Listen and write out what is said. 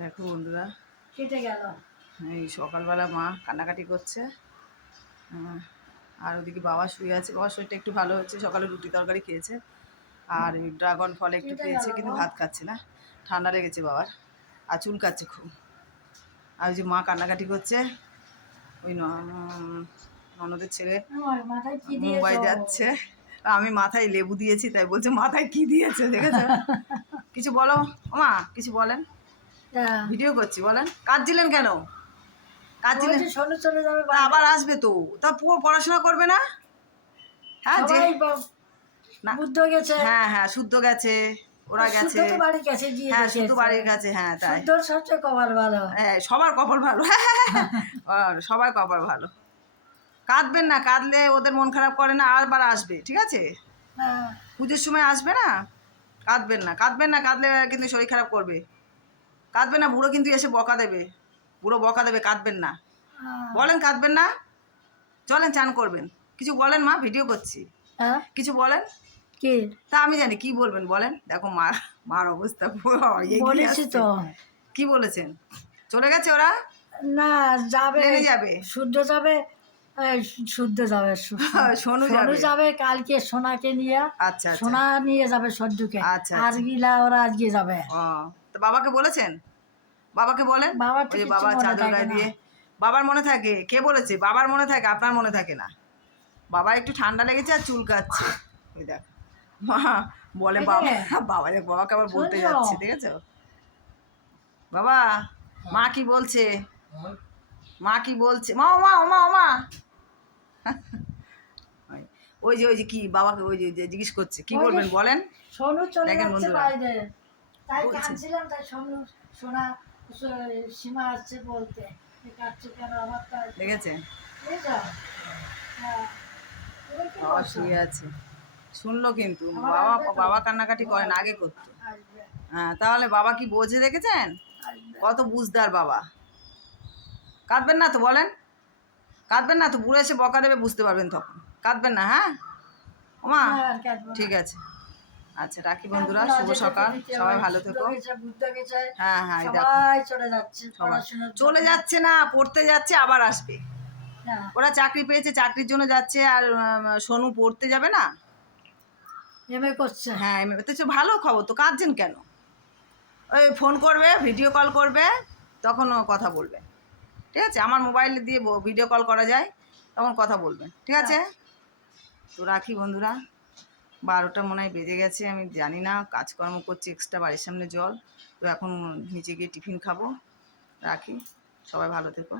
দেখো বন্ধুরা, কেটে গেল। এই সকালবেলা মা কান্নাকাটি করছে। আর ওদিকে বাবা শুয়ে আছে। বাবার শরীরটা একটু ভালো হচ্ছে, সকালে রুটি তরকারি খেয়েছে আর ড্রাগন ফল একটু খেয়েছে, কিন্তু ভাত খাচ্ছে না, ঠান্ডা লেগেছে বাবার আর চুল কাচ্ছে খুব। আর ওই যে মা কান্নাকাটি করছে, ওই ননদের ছেলে মুম্বাই যাচ্ছে। আমি মাথায় লেবু দিয়েছি, তাই বলছে মাথায় কি দিয়েছে দেখেছো? কিছু বলো মা, কিছু বলেন, ভিডিও করছি, বলেন। কাঁদছিলেন কেন? কাঁদছিলেন? আবার আসবে তো, তা পড়াশোনা করবে না? হ্যাঁ, যে বুদ্ধ গেছে, হ্যাঁ হ্যাঁ শুদ্ধ গেছে, ওরা গেছে, বাড়ি গেছে, হ্যাঁ শুদ্ধ বাড়ির কাছে, হ্যাঁ তাই। সবচেয়ে কপাল ভালো, হ্যাঁ সবার কপাল ভালো, সবার কপাল ভালো। কাঁদবেন না, কাঁদলে ওদের মন খারাপ করে না, আরবার আসবে, ঠিক আছে? পুজোর সময় আসবে না, কাঁদবেন না, কাঁদবেন না, কাঁদলে কিন্তু শরীর খারাপ করবে। কাঁদবেন না, বুড়ো কিন্তু এসে বকা দেবে, বুড়ো বকা দেবে, কাঁদবেন না, বলেন কাঁদবেন না, চলেন চান করবেন। কিছু বলেন মা, ভিডিও করছি, কিছু বলেন। কি তা আমি জানি কি বলবেন, বলেন। দেখো মার অবস্থা বলেছি তো। কি বলেছেন? চলে গেছে ওরা? না, যাবে, যাবে, শুদ্ধ যাবে, শুদ্ধ যাবে, সোনু যাবে কালকে সোনাকে নিয়ে। আচ্ছা, সোনা নিয়ে যাবে সদ্যুকে। আচ্ছা, আর গিলা ওরা আজকে যাবে। তো বাবাকে বলেছেন? বাবাকে বলেন। ওই যে বাবা চাদর গায়ে দিয়ে, বাবার মনে থাকে। কে বলেছে? বাবার মনে থাকে, আপনার মনে থাকে না। বাবার একটু ঠান্ডা লেগেছে আর চুল কাচ্ছে, ওই দেখ মা বলে। বাবাকে আবার বলতে যাচ্ছে, ঠিক আছে বাবা? মা কি বলছে? মা কি বলছে? মা মা মা মা ওই যে কি বাবাকে ওই যে জিজ্ঞেস করছে, কি বলবেন বলেন। দেখেন বন্ধুরা, তাই কাঁদছিলাম, তাই সোনা সীমা আসছে বলতে, কাঁদছে কেন আমার? দেখেছেন বাবা শুয়ে আছে, শুনলো কিন্তু। বাবা কান্নাকাটি করেন, আগে করতো। হ্যাঁ, তাহলে বাবা কি বোঝে, দেখেছেন কত বুঝদার বাবা। কাঁদবেন না তো, বলেন। কাঁদবেন না তো, বুড়ো এসে বকা দেবে, বুঝতে পারবেন তখন। কাঁদবেন না, হ্যাঁ ওমা, ঠিক আছে। আচ্ছা রাখি বন্ধুরা, শুভ সকাল, সবাই ভালো থেকো। হ্যাঁ হ্যাঁ, চলে যাচ্ছে না, পড়তে যাচ্ছে, আবার আসবে। ওরা চাকরি পেয়েছে, চাকরির জন্য যাচ্ছে। আর সোনু পড়তে যাবে না, এমএ করছে। হ্যাঁ এমএ তো, ভালো খবর তো। কাঁদছেন কেন? ওই ফোন করবে, ভিডিও কল করবে, তখন কথা বলবে, ঠিক আছে? আমার মোবাইল দিয়ে ভিডিও কল করা যায়, তখন কথা বলবেন, ঠিক আছে? তো রাখি বন্ধুরা, 12টা মনে হয় বেজে গেছে, আমি জানি না। কাজকর্ম করছি এক্সট্রা, বাড়ির সামনে জল, তো এখন নিচে গিয়ে টিফিন খাবো। রাখি, সবাই ভালো থেকো।